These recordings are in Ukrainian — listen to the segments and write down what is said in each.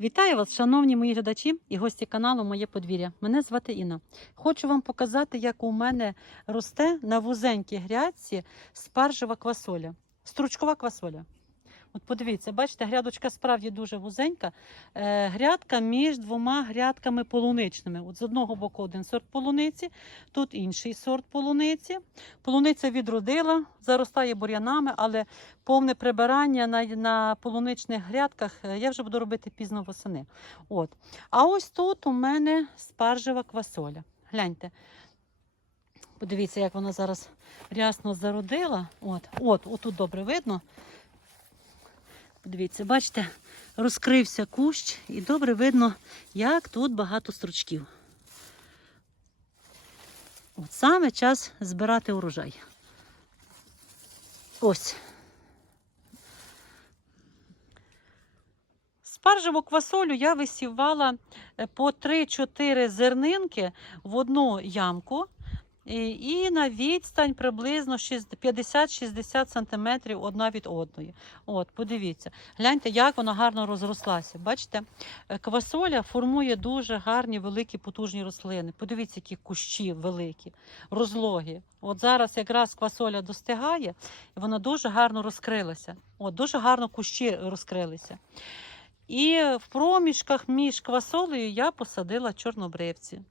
Вітаю вас, шановні мої глядачі і гості каналу Моє подвір'я. Мене звати Інна. Хочу вам показати, як у мене росте на вузенькій грядці спаржева квасоля, стручкова квасоля. От подивіться, бачите, грядочка справді дуже вузенька. Е, грядка між двома грядками полуничними. От з одного боку один сорт полуниці, тут інший сорт полуниці. Полуниця відродила, заростає бур'янами, але повне прибирання на, на полуничних грядках е, я вже буду робити пізно восени. От. А ось тут у мене спаржева квасоля. Гляньте. Подивіться, як вона зараз рясно зародила. От, от, отут добре видно. Подивіться, бачите, розкрився кущ і добре видно, як тут багато стручків. От саме час збирати урожай. Ось. Спаржеву квасолю я висівала е, по 3-4 зернинки в одну ямку. І, на відстань приблизно 50-60 см одна від одної. От, подивіться, гляньте, як вона гарно розрослася. Бачите, е, квасоля формує дуже гарні, великі, потужні рослини. Подивіться, які кущі великі, розлогі. От зараз якраз квасоля достигає, і вона дуже гарно розкрилася. От, дуже гарно кущі розкрилися. І в проміжках між квасолею я посадила чорнобривці.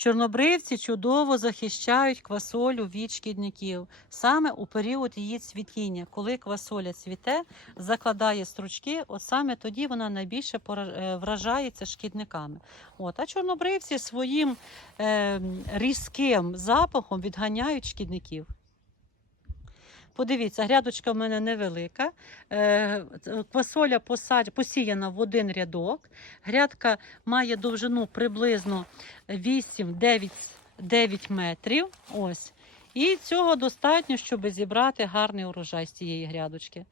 Чорнобривці чудово захищають квасолю від шкідників саме у період її цвітіння. Коли квасоля цвіте, закладає стручки, от саме тоді вона найбільше е, вражається шкідниками. От. А чорнобривці своїм е, різким запахом відганяють шкідників. Подивіться, грядочка в мене невелика. Е, Квасоля посіяна в один рядок. Грядка має довжину приблизно 8-9 9 метрів. Ось. І цього достатньо, щоб зібрати гарний урожай з цієї грядочки.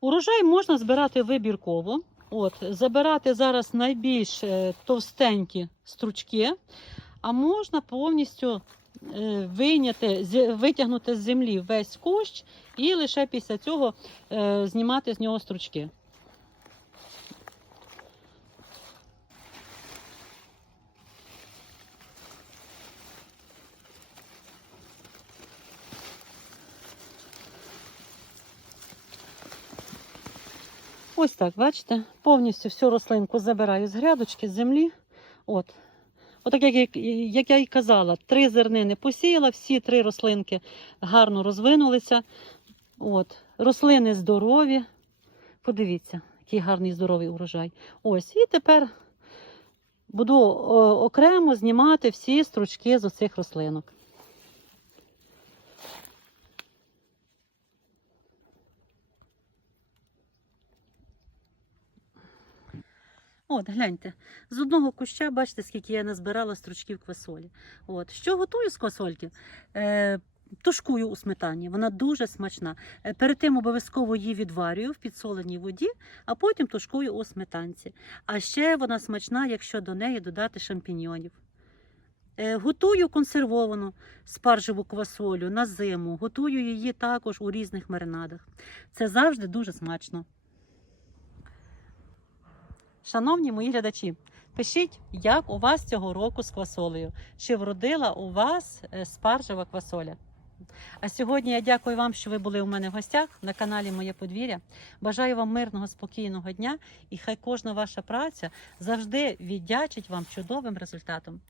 Урожай можна збирати вибірково. От, забирати зараз найбільш е, товстенькі стручки, а можна повністю е, вийняти, витягнути з землі весь кущ і лише після цього е, знімати з нього стручки. Ось так, бачите, повністю всю рослинку забираю з грядочки, з землі. От. Отак, як, як я і казала, три зернини посіяла, всі три рослинки гарно розвинулися. От. Рослини здорові. Подивіться, який гарний здоровий урожай. Ось. І тепер буду окремо знімати всі стручки з оцих рослинок. От, гляньте, з одного куща, бачите, скільки я назбирала стручків квасолі. От, що готую з квасольки? Е, тушкую у сметані, вона дуже смачна. Е, перед тим обов'язково її відварюю в підсоленій воді, а потім тушкую у сметанці. А ще вона смачна, якщо до неї додати шампіньйонів. Е, готую консервовану спаржеву квасолю на зиму, готую її також у різних маринадах. Це завжди дуже смачно. Шановні мої глядачі, пишіть, як у вас цього року з квасолею. Чи вродила у вас е, спаржева квасоля? А сьогодні я дякую вам, що ви були у мене в гостях на каналі Моє подвір'я. Бажаю вам мирного, спокійного дня і хай кожна ваша праця завжди віддячить вам чудовим результатом.